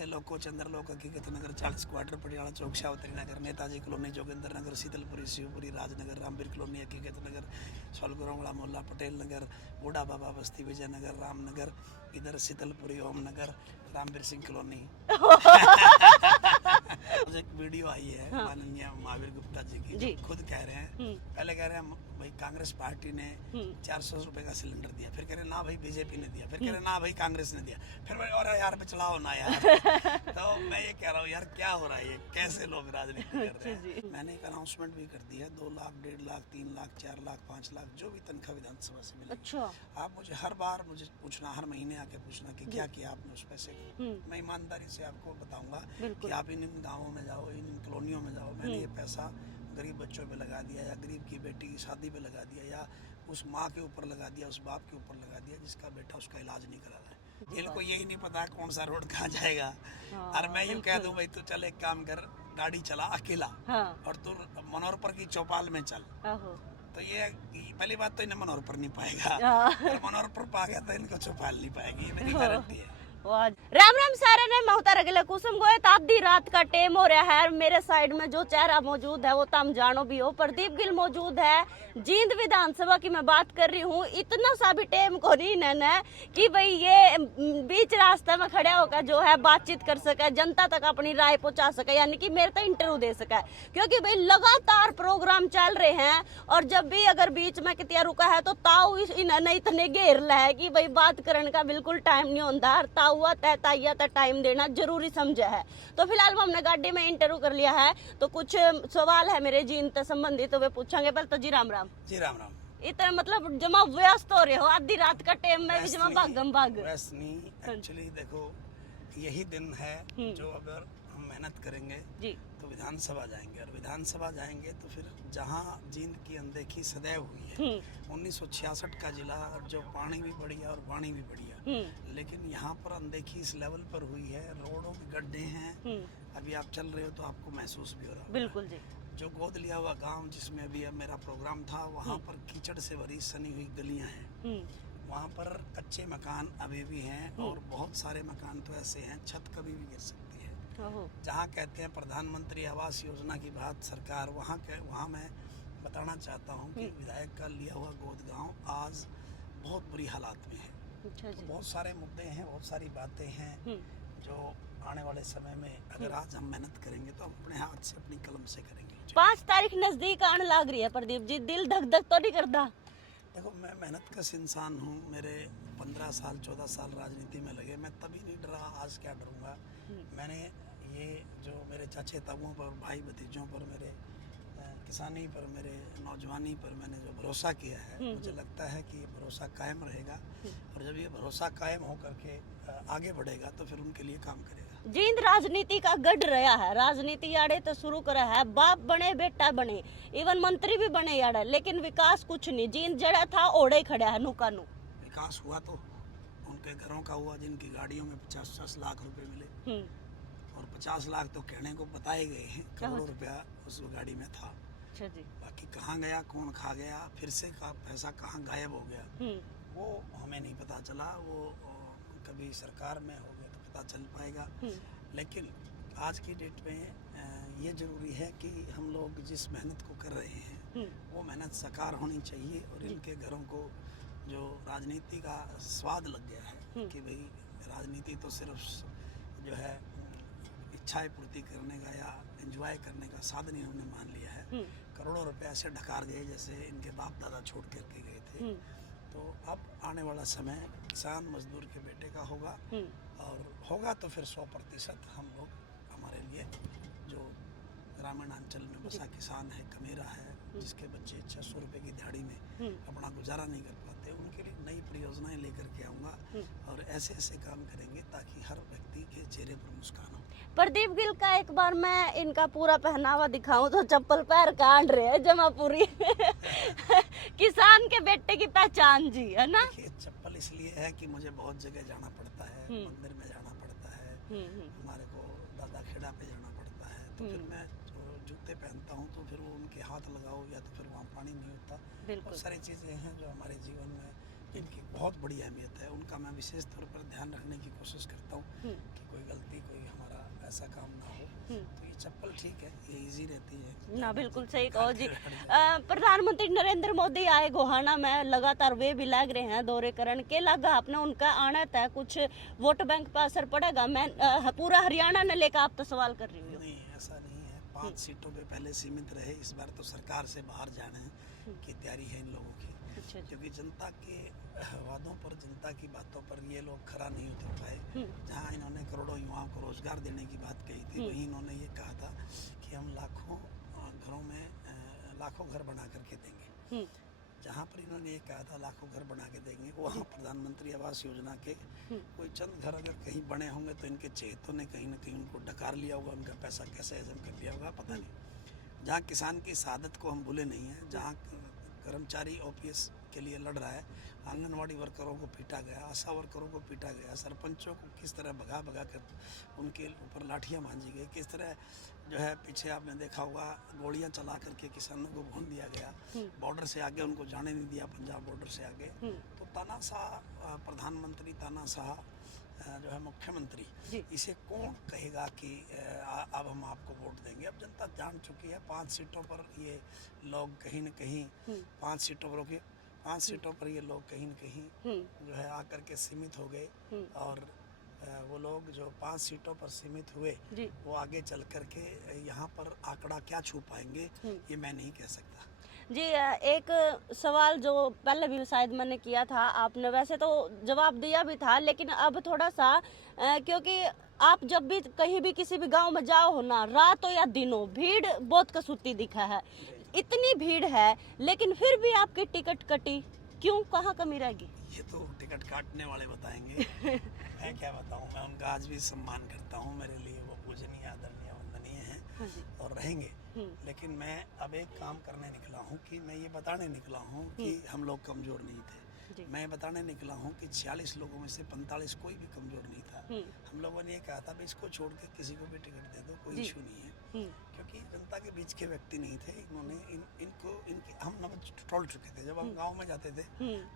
जैसे लोको चंद्रलोक हकीकत नगर 40 क्वार्टर पटियाला चौक शावतरी नगर नेताजी कॉलोनी जोगिंदर नगर शीतलपुरी शिवपुरी राजनगर रामवीर कॉलोनी हकीकत नगर सोलगुरंगड़ा मोहल्ला पटेल नगर बूढ़ा बाबा बस्ती विजयनगर रामनगर इधर शीतलपुरी ओम नगर रामवीर सिंह कॉलोनी। मुझे एक वीडियो आई है माननीय महावीर गुप्ता जी की, खुद कह रहे हैं, पहले कह रहे हैं भाई कांग्रेस पार्टी ने 400 रुपए का सिलेंडर दिया, फिर कह रहे ना भाई बीजेपी ने दिया, फिर कह रहे ना भाई कांग्रेस ने दिया, फिर भाई और यार चलाओ ना यार। तो मैं ये कह रहा हूँ यार क्या हो रहा है, ये कैसे लोग राजनीति कर रहे हैं। मैंने एक अनाउंसमेंट भी कर दिया 2 लाख 1.5 लाख 3 लाख 4 लाख 5 लाख जो भी तनख्वाह विधानसभा से मिले। अच्छा। आप मुझे हर बार मुझे पूछना, हर महीने आके पूछना कि क्या किया आपने उस पैसे को, मैं ईमानदारी से आपको बताऊंगा कि आप इन गाँवों में जाओ, इन कॉलोनियों में जाओ, मैंने ये पैसा गरीब बच्चों पे लगा दिया या गरीब की बेटी की शादी पे लगा दिया या उस माँ के ऊपर लगा दिया, उस बाप के ऊपर लगा दिया जिसका बेटा उसका इलाज नहीं करा रहा है। इनको यही नहीं पता कौन सा रोड कहाँ जाएगा। और मैं यूँ कह दूं भाई तू चल एक काम कर, गाड़ी चला अकेला और तू मनोहरपुर की चौपाल में चल, तो ये पहली बात तो इन्हें मनोहरपुर नहीं पाएगा, और मनोहरपुर पा गया तो इनको चौपाल नहीं पाएगी, ये मेरी गारंटी है। राम राम सारे ने महता रगले कुसुम गोए आधी रात का टेम हो रहा है। मेरे साइड में जो चेहरा मौजूद है वो तम जानो भी हो, प्रदीप गिल मौजूद है। जींद विधानसभा की मैं बात कर रही हूँ, इतना सा भी टेम को नहीं न कि भाई ये बीच रास्ते में खड़ा होकर जो है बातचीत कर सके, जनता तक अपनी राय पहुंचा सके, यानी कि मेरे तक इंटरव्यू दे सके, क्योंकि भाई लगातार प्रोग्राम चल रहे हैं और जब भी अगर बीच में कितिया रुका है तो ताऊ इन्हें इतने घेर ला है कि भाई बात करने का बिल्कुल टाइम नहीं होता, हुआ तय टाइम देना जरूरी समझा है। तो फिलहाल हमने गाड़ी में इंटरव्यू कर लिया है, तो कुछ सवाल है मेरे जींद से संबंधित, तो वे पूछेंगे। पहले तो जी राम राम। जी राम राम। इतना मतलब जमा व्यस्त हो रहे हो आधी रात का टाइम में भी जमा भागम भाग। व्यस्त नहीं, एक्चुअली देखो यही दिन है जो अगर हम मेहनत करेंगे जी तो विधानसभा जाएंगे, और विधानसभा जाएंगे तो फिर जहाँ जींद की अनदेखी सदैव हुई है, 1966 का जिला, और जो पानी भी बढ़िया और वाणी भी बढ़िया, लेकिन यहाँ पर अनदेखी इस लेवल पर हुई है, रोडों के गड्ढे हैं, अभी आप चल रहे हो तो आपको महसूस भी हो रहा है। बिल्कुल जी। जो गोद लिया हुआ गांव जिसमें अभी अब मेरा प्रोग्राम था, वहाँ पर कीचड़ से भरी सनी हुई गलियाँ हैं, वहाँ पर कच्चे मकान अभी भी हैं, और बहुत सारे मकान तो ऐसे हैं छत कभी भी गिर सकती है। जहाँ कहते हैं प्रधानमंत्री आवास योजना की बात सरकार, वहाँ मैं बताना चाहता हूँ कि विधायक का लिया हुआ गोद गाँव आज बहुत बुरी हालात में है। तो बहुत सारे मुद्दे हैं, बहुत सारी बातें हैं जो आने वाले समय में अगर आज हम मेहनत करेंगे तो हम अपने हाथ से अपनी कलम से करेंगे। 5 तारीख नजदीक आने लग रही है प्रदीप जी, दिल धक धक तो नहीं करता? देखो मैं मेहनत कश इंसान हूँ, मेरे 15 साल 14 साल राजनीति में लगे, मैं तभी नहीं डरा, आज क्या डरूंगा। मैंने ये जो मेरे चाचे ताऊओं पर, भाई भतीजों पर, मेरे किसानी पर, मेरे नौजवानी पर मैंने जो भरोसा किया है, मुझे लगता है कि ये भरोसा कायम रहेगा, और जब ये भरोसा कायम हो करके आगे बढ़ेगा तो फिर उनके लिए काम करेगा। जींद राजनीति का गढ़ रहा है, राजनीति याड़े तो शुरू करा है, बाप बने बेटा बने, इवन मंत्री भी बने याड़े, लेकिन विकास कुछ नहीं। जींद जड़ा था ओढ़े खड़ा है नुका नु। विकास हुआ तो उनके घरों का हुआ जिनकी गाड़ियों में 50-50 लाख रुपए मिले, और 50 लाख तो कहने को बताए गए हैं, करोड़ों रुपया उस गाड़ी में था। जी। बाकी कहाँ गया, कौन खा गया, फिर से का पैसा कहाँ गायब हो गया, वो हमें नहीं पता चला। वो कभी सरकार में हो गया तो पता चल पाएगा। लेकिन आज की डेट में ये जरूरी है कि हम लोग जिस मेहनत को कर रहे हैं वो मेहनत साकार होनी चाहिए, और इनके घरों को जो राजनीति का स्वाद लग गया है कि भाई राजनीति तो सिर्फ जो है इच्छाएं पूर्ति करने का या एंजॉय करने का साधन इन्होंने मान लिया है। करोड़ों रुपए ऐसे ढकार गए जैसे इनके बाप दादा छोड़ करके गए थे। तो अब आने वाला समय किसान मजदूर के बेटे का होगा, और होगा तो फिर 100% हम लोग, हमारे लिए जो ग्रामीण अंचल में बसा किसान है, कमेरा है, जिसके बच्चे 600 रुपये की दिहाड़ी में अपना गुजारा नहीं कर पाते, उनके लिए नई परियोजनाएं लेकर के आऊँगा, और ऐसे ऐसे काम करेंगे ताकि हर व्यक्ति के चेहरे पर मुस्कान हो। प्रदीप गिल का एक बार मैं इनका पूरा पहनावा दिखाऊं तो चप्पल पैर काट रहे हैं जमा पूरी। किसान के बेटे की पहचान जी है ना। चप्पल इसलिए है कि मुझे बहुत जगह जाना पड़ता है, मंदिर में जाना पड़ता है, हमारे को दादा खेड़ा पे जाना पड़ता है, तो फिर मैं जूते पहनता हूँ तो फिर वो उनके हाथ लगाओ या तो फिर वहाँ पानी नहीं होता। बहुत सारी चीज़ें हैं जो हमारे जीवन में इनकी बहुत बड़ी अहमियत है, उनका मैं विशेष तौर पर ध्यान रखने की कोशिश करता हूँ कि कोई गलती कोई ऐसा काम ना हो। तो ये चप्पल ठीक है, ये इजी रहती है ना, बिल्कुल सही कहो जी। प्रधानमंत्री नरेंद्र मोदी आए गोहाना में, लगातार वे भी लग रहे हैं दौरे करण के, लगा आपने उनका आना था, कुछ वोट बैंक पर असर पड़ेगा? मैं पूरा हरियाणा ने लेकर आप तो सवाल कर रही हूँ। नहीं, ऐसा नहीं है। 5 सीटों पे पहले सीमित रहे, इस बार तो सरकार से बाहर जाने की तैयारी है इन लोगों की। अच्छा, क्योंकि जनता के वादों पर, जनता की बातों पर ये लोग खरा नहीं उतर पाए। जहाँ इन्होंने करोड़ों युवाओं को रोजगार देने की बात कही थी, वहीं इन्होंने ये कहा था कि हम लाखों घरों में लाखों घर बना करके देंगे। जहाँ पर इन्होंने ये कहा था लाखों घर बना के देंगे, वहाँ प्रधानमंत्री आवास योजना के कोई चंद घर अगर कहीं बने होंगे तो इनके चहेतों ने कहीं ना कहीं उनको डकार लिया होगा, उनका पैसा कैसे हजम कर लिया होगा पता नहीं। जहाँ किसान की शहादत को हम भूले नहीं हैं, जहाँ कर्मचारी ओपीएस के लिए लड़ रहा है, आंगनवाड़ी वर्करों को पीटा गया, आशा वर्करों को पीटा गया, सरपंचों को किस तरह भगा भगा कर उनके ऊपर लाठियां मांजी गई, किस तरह जो है पीछे आपने देखा होगा गोलियां चला करके किसानों को भून दिया गया, बॉर्डर से आगे उनको जाने नहीं दिया, पंजाब बॉर्डर से आगे। तो तानाशाह प्रधानमंत्री, तानाशाह जो है मुख्यमंत्री, इसे कौन कहेगा कि अब हम आपको वोट देंगे? अब जनता जान चुकी है 5 सीटों पर ये लोग कहीं न कहीं 5 सीटों पर 5 सीटों पर ये लोग कहीं न कहीं जो है आकर के सीमित हो गए। और वो लोग जो 5 सीटों पर सीमित हुए वो आगे चल करके यहाँ पर आंकड़ा क्या छू पाएंगे ये मैं नहीं कह सकता। जी, एक सवाल जो पहले भी शायद मैंने किया था, आपने वैसे तो जवाब दिया भी था, लेकिन अब थोड़ा सा क्योंकि आप जब भी कहीं भी किसी भी गांव में जाओ हो ना, रात हो या दिनों, भीड़ बहुत कसूती दिखा है। इतनी भीड़ है लेकिन फिर भी आपकी टिकट कटी क्यों? कहाँ कमी रहेगी? ये तो टिकट काटने वाले बताएंगे। मैं क्या बताऊँ, मैं उनका आज भी सम्मान करता हूँ, मेरे लिए वो पूजनीय, आदरणीय, वंदनीय हैं और रहेंगे। लेकिन मैं अब एक काम करने निकला हूँ कि मैं ये बताने निकला हूँ कि हम लोग कमज़ोर नहीं थे। मैं बताने निकला हूँ कि 46 लोगों में से 45 कोई भी कमज़ोर नहीं था। हम लोगों ने ये कहा था भाई इसको छोड़ के किसी को भी टिकट दे दो, कोई इशू नहीं है, क्योंकि जनता के बीच के व्यक्ति नहीं थे। इन्होंने इनकी हम नमक टोल चुके थे। जब हम गाँव में जाते थे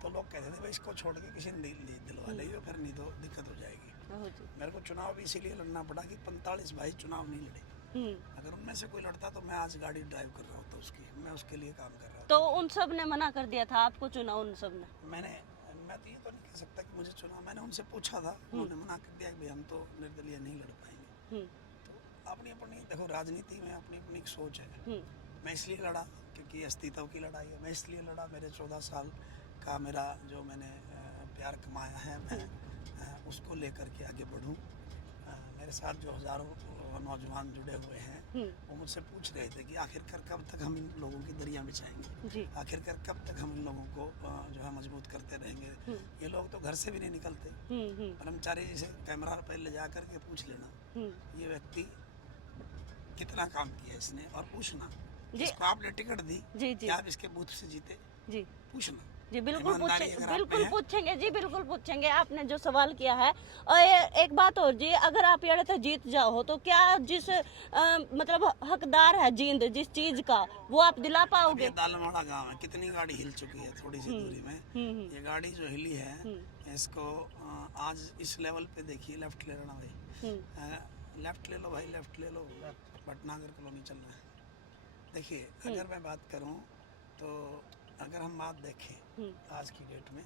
तो लोग कहते थे भाई इसको छोड़ के किसी ने दिलवा लियो, फिर नहीं तो दिक्कत हो जाएगी। मेरे को चुनाव भी इसीलिए लड़ना पड़ा कि 45 भाई चुनाव नहीं लड़े। अगर उनमें से कोई लड़ता तो मैं आज गाड़ी ड्राइव कर रहा होता उसकी, मैं उसके लिए काम कर रहा था। तो उन सब ने मना कर दिया था आपको चुना? उन सब ने मैं तो ये तो नहीं कह सकता कि मुझे चुना, मैंने उनसे पूछा था, उन्होंने मना कर दिया कि भाई हम तो निर्दलीय नहीं लड़ पाएंगे। तो अपनी अपनी देखो, राजनीति में अपनी अपनी एक सोच है। मैं इसलिए लड़ा क्योंकि अस्तित्व की लड़ाई है। मैं इसलिए लड़ा, मेरे 14 साल का मेरा जो मैंने प्यार कमाया है, मैं उसको लेकर के आगे बढ़ूँ। मेरे साथ जो हज़ारों नौजवान जुड़े हुए हैं वो मुझसे पूछ रहे थे कि आखिरकार कब तक हम इन लोगों की दरिया बिछाएंगे, आखिरकार कब तक हम इन लोगों को जो है मजबूत करते रहेंगे। ये लोग तो घर से भी नहीं निकलते। कर्मचारी जिसे कैमरा पे ले जा करके पूछ लेना ये व्यक्ति कितना काम किया इसने, और पूछना जिसको आपने टिकट दी क्या आप इसके बूथ से जीते, पूछना। जी बिल्कुल पूछेंगे जी, बिल्कुल पूछेंगे। आपने जो सवाल किया है। और एक बात और जी, अगर आप ये तो जीत जाओ तो क्या जिस मतलब हकदार है जींद जिस चीज का, वो आप दिला पाओगे? दालमाड़ा गांव है, कितनी गाड़ी हिल चुकी है थोड़ी सी दूरी में। ये गाड़ी जो हिली है इसको आज इस लेवल पे देखिए, लेफ्ट ले लेना भाई, लेफ्ट ले लो भाई, लेफ्ट ले लो, भटनागर कॉलोनी चल रहा है। देखिए अगर मैं बात करूँ तो अगर हम बात देखें आज की डेट में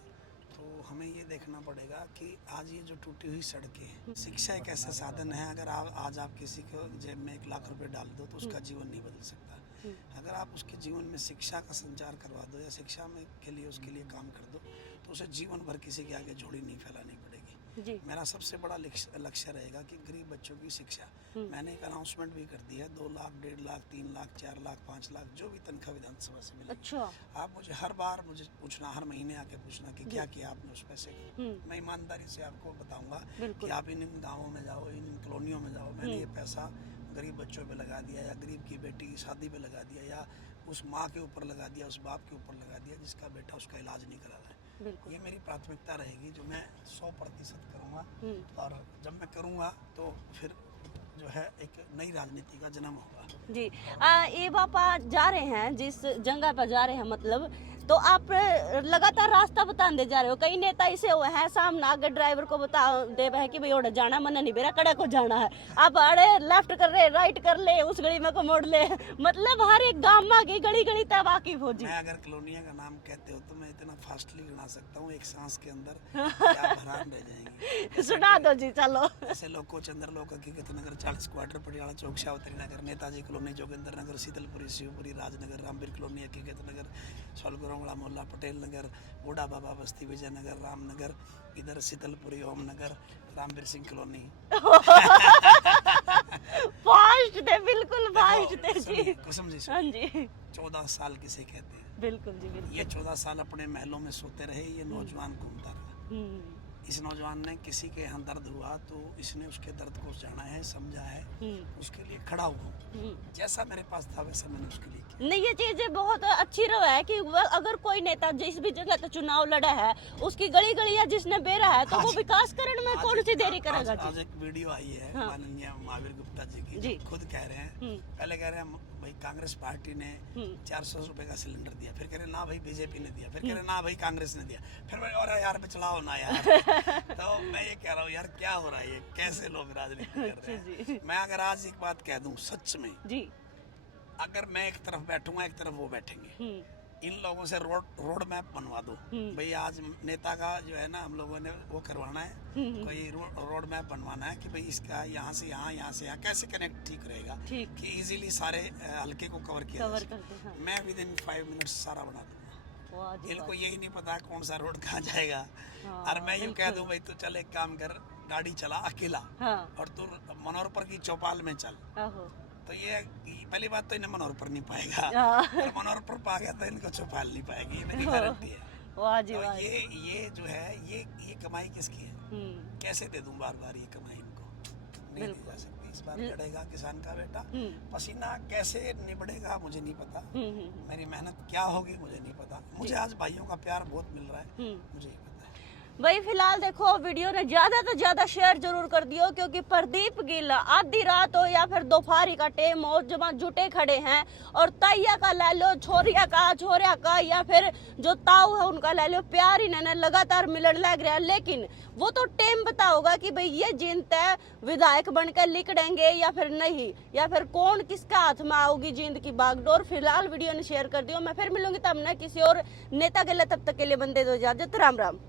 तो हमें ये देखना पड़ेगा कि आज ये जो टूटी हुई सड़कें हैं, शिक्षा एक ऐसा साधन है, अगर आज आप किसी को जेब में 1 लाख रुपए डाल दो तो उसका जीवन नहीं बदल सकता। अगर आप उसके जीवन में शिक्षा का संचार करवा दो या शिक्षा में के लिए उसके लिए काम कर दो तो उसे जीवन भर किसी के आगे झोली नहीं फैलानी पड़ेगी। मेरा सबसे बड़ा लक्ष्य रहेगा कि गरीब बच्चों की शिक्षा। मैंने एक अनाउंसमेंट भी कर दी है, 2 लाख, 1.5 लाख, 3 लाख, 4 लाख, 5 लाख जो भी तनख्वाह विधानसभा से मिले। अच्छा। आप मुझे हर बार पूछना, हर महीने आके पूछना कि क्या किया आपने उस पैसे को। मैं ईमानदारी से आपको बताऊंगा कि आप इन गाँवों में जाओ, इन कॉलोनियों में जाओ, मैंने ये पैसा गरीब बच्चों पे लगा दिया, या गरीब की बेटी की शादी पे लगा दिया, या उस माँ के ऊपर लगा दिया, उस बाप के ऊपर लगा दिया जिसका बेटा उसका इलाज नहीं करा रहा है। ये मेरी प्राथमिकता रहेगी जो मैं 100% करूँगा। और जब मैं करूँगा तो फिर जो है एक नई राजनीति का जन्म होगा। जी, ये बापा जा रहे हैं जिस जगह पर जा रहे हैं, मतलब तो आप लगातार रास्ता बताते जा रहे हो। कई नेता ऐसे हुए हैं सामने आगे ड्राइवर को बता दे है कि भाई ओडे जाना मन नहीं बेरा कड़ा को जाना है, आप अड़े लेफ्ट कर रहे राइट कर ले उस गली में को मोड़ ले, मतलब हर एक गांव में की गली गली तक वाकिफ हो जी। मैं अगर कॉलोनिया का नाम कहते हो तो मैं इतना फास्टली गिना सकता हूँ, एक सांस के अंदर क्या भरान रह जाएंगी। सुना दो जी चलो। ऐसे लोको चंद्रलोक हकीकत नगर 40 क्वार्टर पटियाला चौक शावतरी नगर नेताजी कॉलोनी जोगिंदर नगर शीतलपुरी शिवपुरी राजनगर रामवीर कॉलोनी हकीकत नगर सोलगुरंगला मोहल्ला पटेल नगर बूढ़ा बाबा बस्ती विजयनगर रामनगर इधर शीतलपुरी ओम नगर रामवीर सिंह कॉलोनी। फास्ट थे बिल्कुल फास्ट थे जी। कुसुम जी हाँ जी 14 साल किसे कहते हैं? बिल्कुल जी बिल्कुल। ये 14 साल अपने महलों में सोते रहे, ये नौजवान घूमता रहा। इस नौजवान ने किसी के यहाँ दर्द हुआ तो इसने उसके दर्द को जाना है समझा है, उसके लिए खड़ा हुआ, जैसा मेरे पास था वैसा मैंने उसके लिए किया। नहीं ये चीजें बहुत अच्छी रहा है कि अगर कोई नेता जिस भी जगह तो चुनाव लड़ा है उसकी गली गली या जिसने बेरा है तो वो विकास करने में कौन सी देरी करेगा जी। आज एक वीडियो आई है माननीय महावीर गुप्ता जी की जी। खुद कह रहे हैं, पहले कह रहे हैं भाई कांग्रेस पार्टी ने 400 रुपए का सिलेंडर दिया, फिर कह रहे ना भाई बीजेपी ने दिया, फिर कह रहे ना भाई कांग्रेस ने दिया, फिर भाई और यार चलाओ ना यार। तो मैं ये कह रहा हूँ यार क्या हो रहा है, ये कैसे लोग राजनीति कर रहे हैं। मैं अगर आज एक बात कह दूं सच में जी, अगर मैं एक तरफ बैठूंगा एक तरफ वो बैठेंगे, इन लोगों से रोड मैप बनवा दो भाई। आज नेता का जो है ना हम लोगों ने वो करवाना है, कोई रोड मैप बनवाना है कि भाई इसका यहाँ से यहाँ से यहाँ कैसे कनेक्ट ठीक रहेगा कि इजीली सारे हल्के को कवर किया जा सके। मैं विद इन 5 मिनट्स सारा बना दूंगा। इनको यही नहीं पता कौन सा रोड कहाँ जाएगा। और मैं यूँ कह दूं भाई तू चल एक काम कर, गाड़ी चला अकेला और तू मनोहरपुर की चौपाल में चल, तो ये पहली बात तो इन्हें मनोहरपुर नहीं पाएगा, और मनोहरपुर पा गया तो इनको चौपाल नहीं पाएगी, ये मेरी गारंटी है। तो ये जो है ये कमाई किसकी है, कैसे दे दूं बार बार ये कमाई इनको, नहीं दी जा सकती। इस बार लड़ेगा किसान का बेटा, पसीना कैसे निबड़ेगा मुझे नहीं पता, मेरी मेहनत क्या होगी मुझे नहीं पता, मुझे आज भाइयों का प्यार बहुत मिल रहा है, मुझे ही पता है। भाई फिलहाल देखो वीडियो ने ज्यादा तो ज्यादा शेयर जरूर कर दियो, क्योंकि प्रदीप गिल आधी रात हो या फिर दोपहर का टाइम हो जब जुटे खड़े हैं और ताइया का ले लो, छोरिया का या फिर जो ताऊ है उनका ले लो, प्यार इन्हें लगातार मिलने लग रहा है। लेकिन वो तो टाइम बताओगा कि भाई ये जींद है विधायक बनकर लिकड़ेंगे या फिर नहीं, या फिर कौन किसका हाथ में आओगी जींद की बागडोर। फिलहाल वीडियो ने शेयर कर दियो, मैं फिर मिलूंगी तब ना किसी और नेता के लिए, तब तक के लिए बंदे दो इजाजत, राम राम।